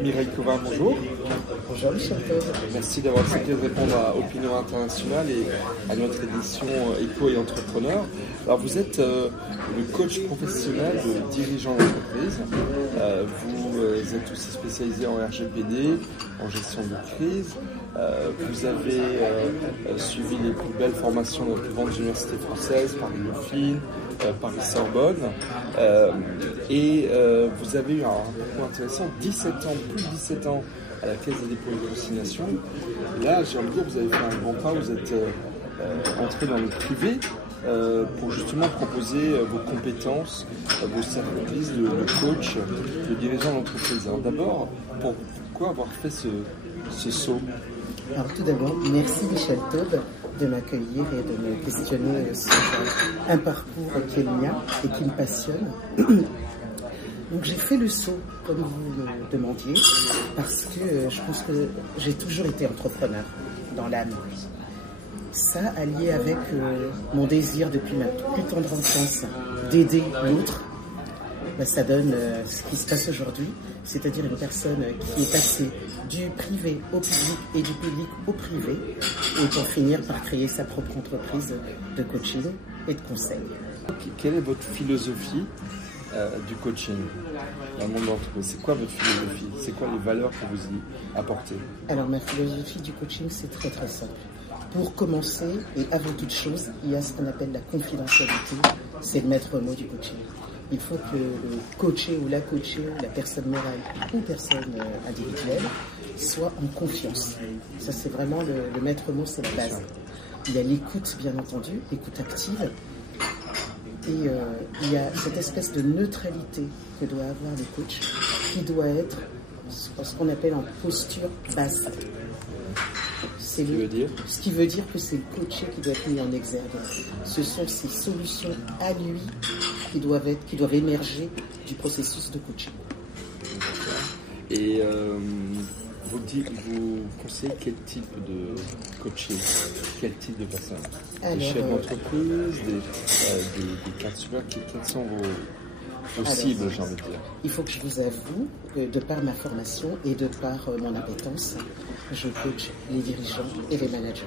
Mireille Covin, bonjour. Bonjour Michel Todd. Merci d'avoir accepté de répondre à Opinion Internationale et à notre édition Éco et Entrepreneur. Alors vous êtes le coach professionnel de dirigeants d'entreprise. Vous êtes aussi spécialisé en RGPD, en gestion de crise. Vous avez suivi les plus belles formations dans les plus grandes universités françaises, Paris-Dauphine, Paris-Sorbonne. Et vous avez eu un parcours intéressant, 17 ans, plus de 17 ans à la Caisse des dépôts et consignations. Et là, j'ai envie de dire, vous avez fait un grand pas, vous êtes entré dans le privé pour justement proposer vos compétences, vos services de coach, de dirigeant d'entreprise. Alors d'abord, pourquoi avoir fait ce saut? Alors tout d'abord, merci Michel Todd de m'accueillir et de me questionner sur un parcours qui est le mien et qui me passionne. Donc j'ai fait le saut, comme vous me demandiez, parce que je pense que j'ai toujours été entrepreneur dans l'âme. Ça, allié avec mon désir depuis ma plus tendre enfance d'aider l'autre, ça donne ce qui se passe aujourd'hui, c'est-à-dire une personne qui est passée du privé au public et du public au privé, et pour finir par créer sa propre entreprise de coaching et de conseil. Quelle est votre philosophie du coaching dans le monde de l'entreprise? C'est quoi votre philosophie? C'est quoi les valeurs que vous y apportez? Alors ma philosophie du coaching, c'est très très simple. Pour commencer, et avant toute chose, il y a ce qu'on appelle la confidentialité, c'est le maître mot du coaching. Il faut que le coaché ou la coachée, la personne morale ou personne individuelle, soit en confiance. Ça, c'est vraiment le maître mot, c'est la base. Il y a l'écoute, bien entendu, l'écoute active. Et il y a cette espèce de neutralité que doit avoir le coach, qui doit être ce qu'on appelle en posture basse. Ce qui veut dire que c'est le coaché qui doit être mis en exergue. Ce sont ces solutions à lui qui doivent émerger du processus de coaching. Et vous conseillez quel type de coaching? Quel type de personnes? Des chefs d'entreprise, des cadres supérieurs? Quelles sont vos cibles, j'ai envie de dire? Il faut que je vous avoue que de par ma formation et de par mon appétence, je coach les dirigeants et les managers.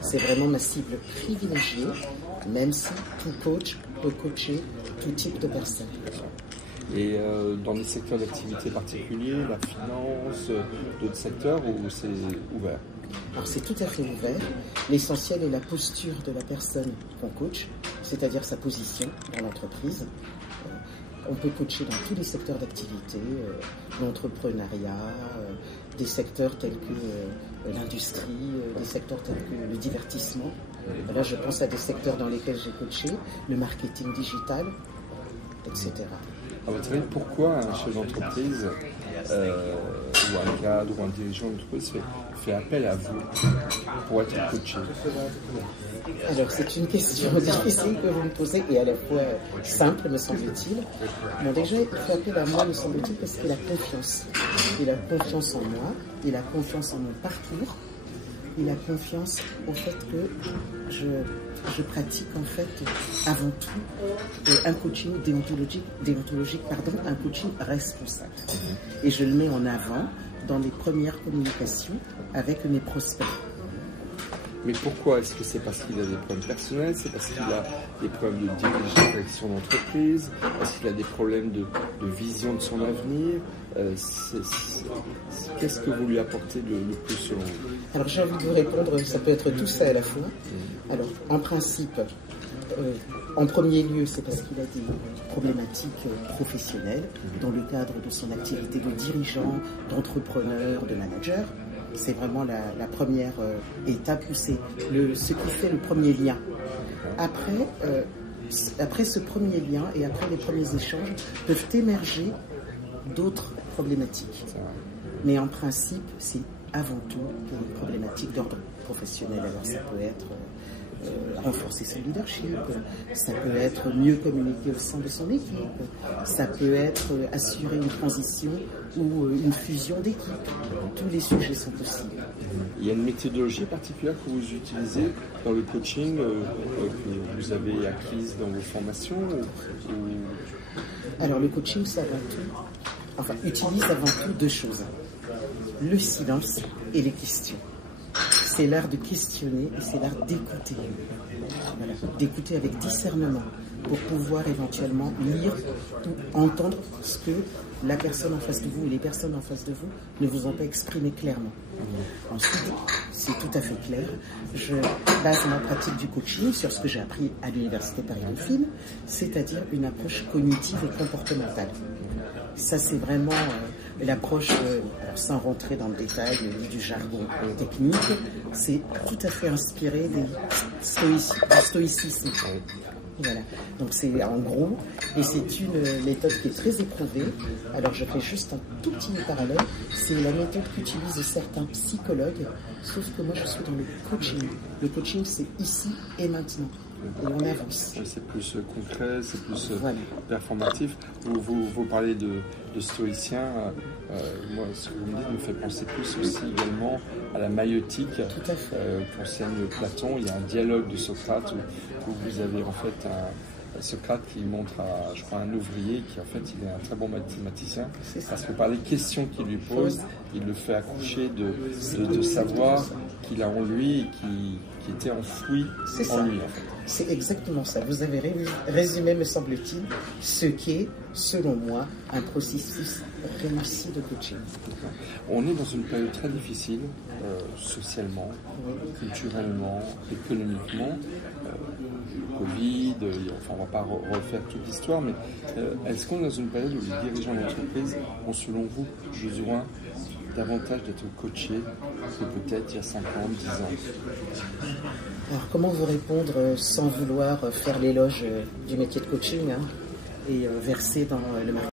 C'est vraiment ma cible privilégiée, même si tout coach peut coacher tout type de personnes. Et dans des secteurs d'activité particuliers, la finance, d'autres secteurs, ou c'est ouvert? Alors c'est tout à fait ouvert. L'essentiel est la posture de la personne qu'on coach, c'est-à-dire sa position dans l'entreprise. On peut coacher dans tous les secteurs d'activité, l'entrepreneuriat, des secteurs tels que l'industrie, des secteurs tels que le divertissement. Là, je pense à des secteurs dans lesquels j'ai coaché, le marketing digital, etc. À votre avis, pourquoi un chef d'entreprise ou un cadre ou un dirigeant d'entreprise fait appel à vous pour être coaché? Alors, c'est une question difficile que vous me posez et à la fois simple, me semble-t-il. Bon, déjà, il fait appel à moi, me semble-t-il, parce qu'il a confiance. Il a confiance en moi, il a confiance en mon parcours, il a confiance au fait que je pratique en fait avant tout un coaching déontologique, un coaching responsable. Et je le mets en avant dans les premières communications avec mes prospects. Mais pourquoi? Est-ce que c'est parce qu'il a des problèmes personnels? C'est parce qu'il a des problèmes de direction d'entreprise? Est-ce qu'il a des problèmes de vision de son avenir? Qu'est-ce que vous lui apportez le plus selon vous? Alors j'ai envie de vous répondre, ça peut être tout ça à la fois. Alors en principe, en premier lieu, c'est parce qu'il a des problématiques professionnelles dans le cadre de son activité de dirigeant, d'entrepreneur, de manager. C'est vraiment la première étape où c'est ce qui fait le premier lien. Après ce premier lien et après les premiers échanges peuvent émerger d'autres problématiques. Mais en principe, c'est avant tout une problématique d'ordre professionnel. Alors ça peut être renforcer son leadership, ça peut être mieux communiquer au sein de son équipe, ça peut être assurer une transition ou une fusion d'équipe. Tous les sujets sont possibles. Il y a une méthodologie particulière que vous utilisez dans le coaching que vous avez acquise dans vos formations Alors le coaching, c'est avant tout, utilise avant tout deux choses, le silence et les questions. C'est l'art de questionner et c'est l'art d'écouter. Voilà, d'écouter avec discernement pour pouvoir éventuellement lire ou entendre ce que la personne en face de vous et les personnes en face de vous ne vous ont pas exprimé clairement. Ensuite, c'est tout à fait clair. Je base ma pratique du coaching sur ce que j'ai appris à l'université Paris-Dauphine, c'est-à-dire une approche cognitive et comportementale. Ça, c'est vraiment l'approche, alors sans rentrer dans le détail du jargon technique, c'est tout à fait inspiré du stoïcisme. Voilà. Donc c'est en gros, et c'est une méthode qui est très éprouvée. Alors je fais juste un tout petit parallèle. C'est la méthode qu'utilisent certains psychologues, sauf que moi je suis dans le coaching. Le coaching, c'est ici et maintenant. Et on avance. C'est plus concret, c'est plus performatif. Vous parlez de stoïcien. Moi, ce que vous me dites me fait penser plus aussi également à la maïeutique. Tout à fait. Qu'enseigne Platon. Il y a un dialogue de Socrate où vous avez en fait Socrate qui montre à, je crois, un ouvrier qui en fait il est un très bon mathématicien parce que par les questions qu'il lui pose, il le fait accoucher de savoir qu'il a en lui et qui était enfoui en lui en fait. C'est exactement ça. Vous avez résumé, me semble-t-il, ce qu'est, selon moi, un processus réussi de coaching. On est dans une période très difficile, socialement, culturellement, économiquement. Covid, on ne va pas refaire toute l'histoire, mais est-ce qu'on est dans une période où les dirigeants d'entreprise ont, selon vous, besoin davantage d'être coachés que peut-être il y a 5 ans, 10 ans? Alors, comment vous répondre sans vouloir faire l'éloge du métier de coaching et verser dans le marketing?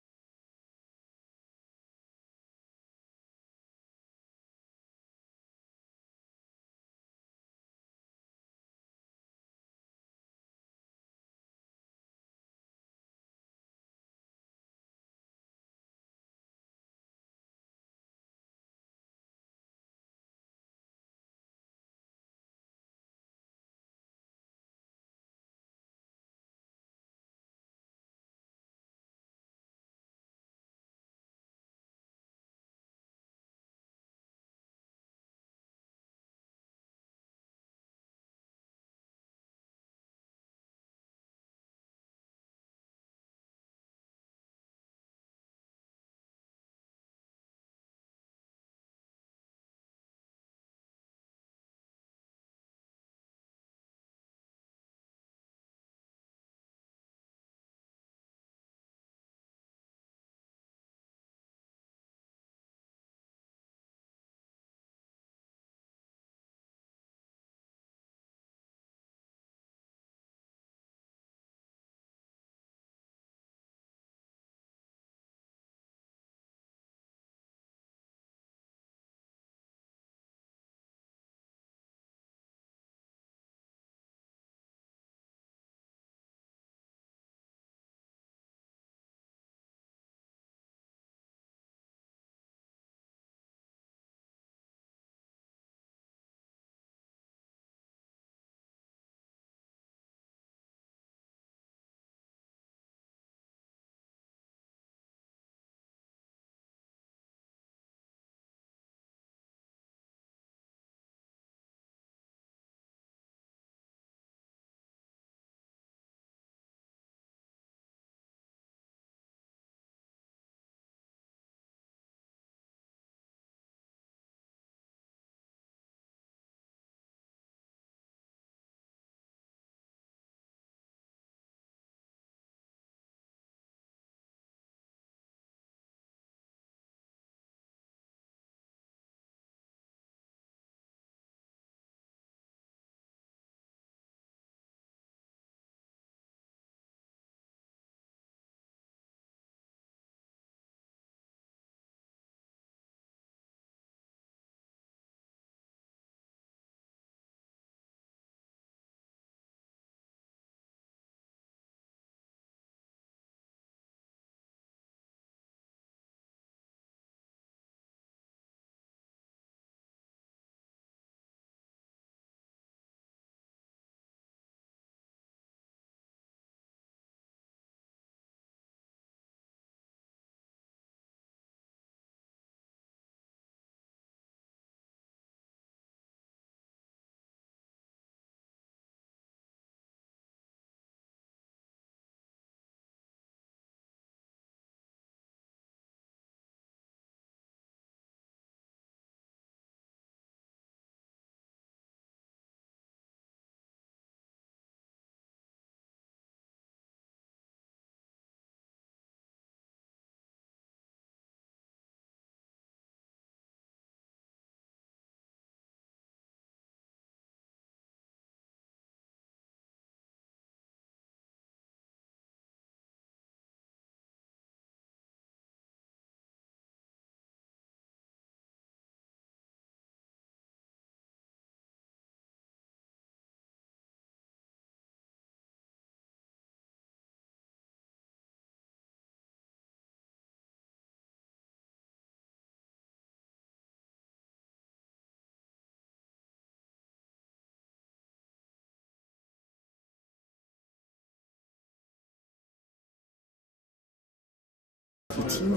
marketing,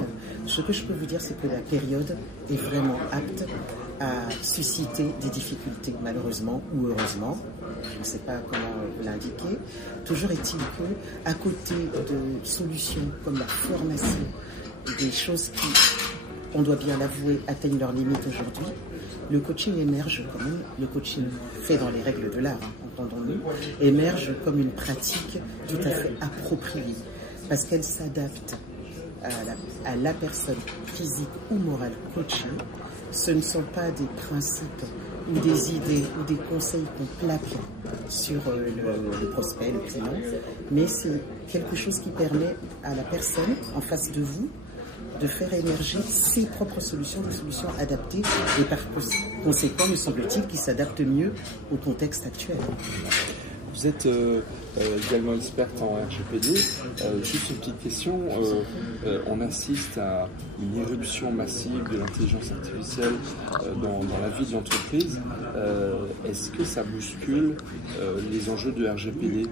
ce que je peux vous dire, c'est que la période est vraiment apte à susciter des difficultés, malheureusement ou heureusement. Je ne sais pas comment l'indiquer. Toujours est-il que, à côté de solutions comme la formation, des choses qui, on doit bien l'avouer, atteignent leurs limites aujourd'hui, le coaching émerge quand même, le coaching fait dans les règles de l'art, entendons-nous, émerge comme une pratique tout à fait appropriée, parce qu'elle s'adapte à la personne physique ou morale coachée. Ce ne sont pas des principes ou des idées ou des conseils qu'on plaque sur le prospect, le client, mais c'est quelque chose qui permet à la personne en face de vous de faire émerger ses propres solutions, des solutions adaptées et par conséquent, me semble-t-il, qui s'adaptent mieux au contexte actuel. Vous êtes également experte en RGPD. Juste une petite question. On assiste à une irruption massive de l'intelligence artificielle dans la vie de l'entreprise. Est-ce que ça bouscule les enjeux de RGPD,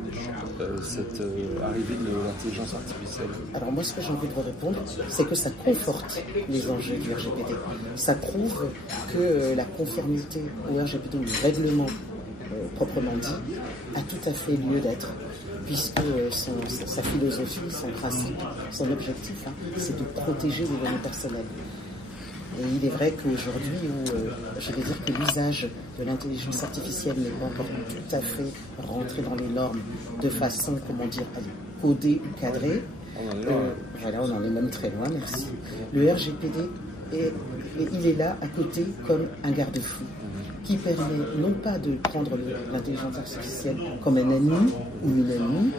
cette arrivée de l'intelligence artificielle? Alors moi, ce que j'ai envie de vous répondre, c'est que ça conforte les enjeux du RGPD. Ça prouve que la conformité au RGPD, ou le règlement proprement dit, a tout à fait lieu d'être, puisque sa philosophie, son principe, son objectif, c'est de protéger les données personnelles. Et il est vrai qu'aujourd'hui, je vais dire que l'usage de l'intelligence artificielle n'est pas encore tout à fait rentré dans les normes de façon, comment dire, codée ou cadrée. Voilà, on en est même très loin, merci. Le RGPD, il est là à côté comme un garde-fou qui permet non pas de prendre l'intelligence artificielle comme un ennemi ou une ennemie,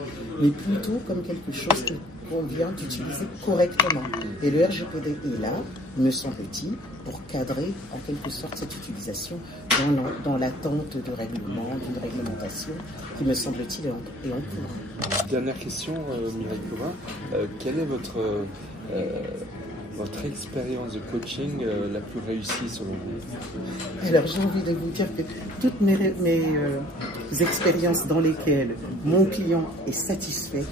mais plutôt comme quelque chose qu'on vient d'utiliser correctement. Et le RGPD est là, me semble-t-il, pour cadrer en quelque sorte cette utilisation dans l'attente de règlement, d'une réglementation qui, me semble-t-il, est en cours. Dernière question, Mireille Covin. Quelle est votre expérience de coaching la plus réussie selon vous? Alors j'ai envie de vous dire que toutes mes expériences dans lesquelles mon client est satisfait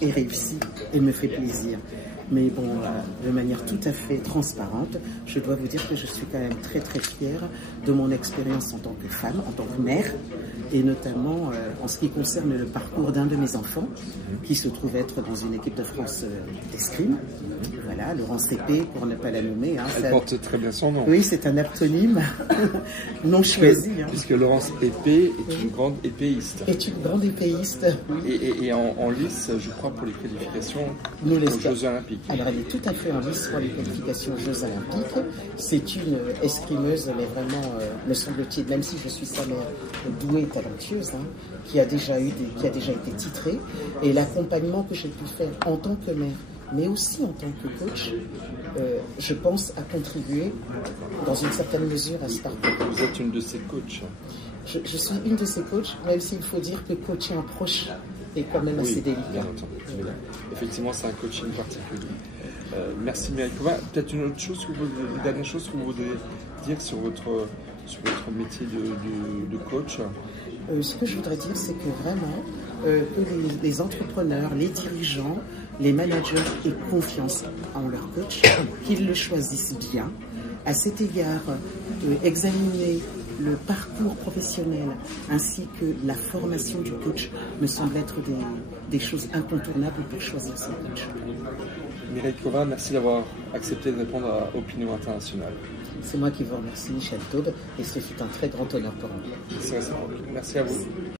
et réussi et me fait plaisir. Mais bon, de manière tout à fait transparente, je dois vous dire que je suis quand même très très fière de mon expérience en tant que femme, en tant que mère, et notamment en ce qui concerne le parcours d'un de mes enfants, qui se trouve être dans une équipe de France d'escrime. Voilà, Laurence Épée, pour ne pas la nommer. Elle porte très bien son nom. Oui, c'est un aptonyme non choisi. Puisque Laurence Épée est une grande épéiste. Est une grande épéiste. Et en lice, je crois, pour les qualifications aux Jeux Olympiques. Alors, elle est tout à fait en lice pour les qualifications aux Jeux Olympiques. C'est une escrimeuse, mais vraiment, me semble-t-il, même si je suis sa mère, douée, talentueuse, qui a déjà été titrée. Et l'accompagnement que j'ai pu faire en tant que mère, mais aussi en tant que coach, je pense à contribuer dans une certaine mesure à ce parcours. Vous êtes une de ces coachs. Je suis une de ces coachs, même s'il faut dire que coacher un proche est quand même assez délicat. Bien entendu. Effectivement, c'est un coaching particulier. Merci Mireille Covin. Peut-être une dernière chose que vous voudriez dire sur votre métier de coach? Ce que je voudrais dire, c'est que vraiment, que les entrepreneurs, les dirigeants, les managers aient confiance en leur coach, qu'ils le choisissent bien. À cet égard, examiner le parcours professionnel ainsi que la formation du coach me semble être des choses incontournables pour choisir son coach. Mireille Covin, merci d'avoir accepté de répondre à Opinion Internationale. C'est moi qui vous remercie, Michel Taube, et ce fut un très grand honneur pour moi. Merci à vous.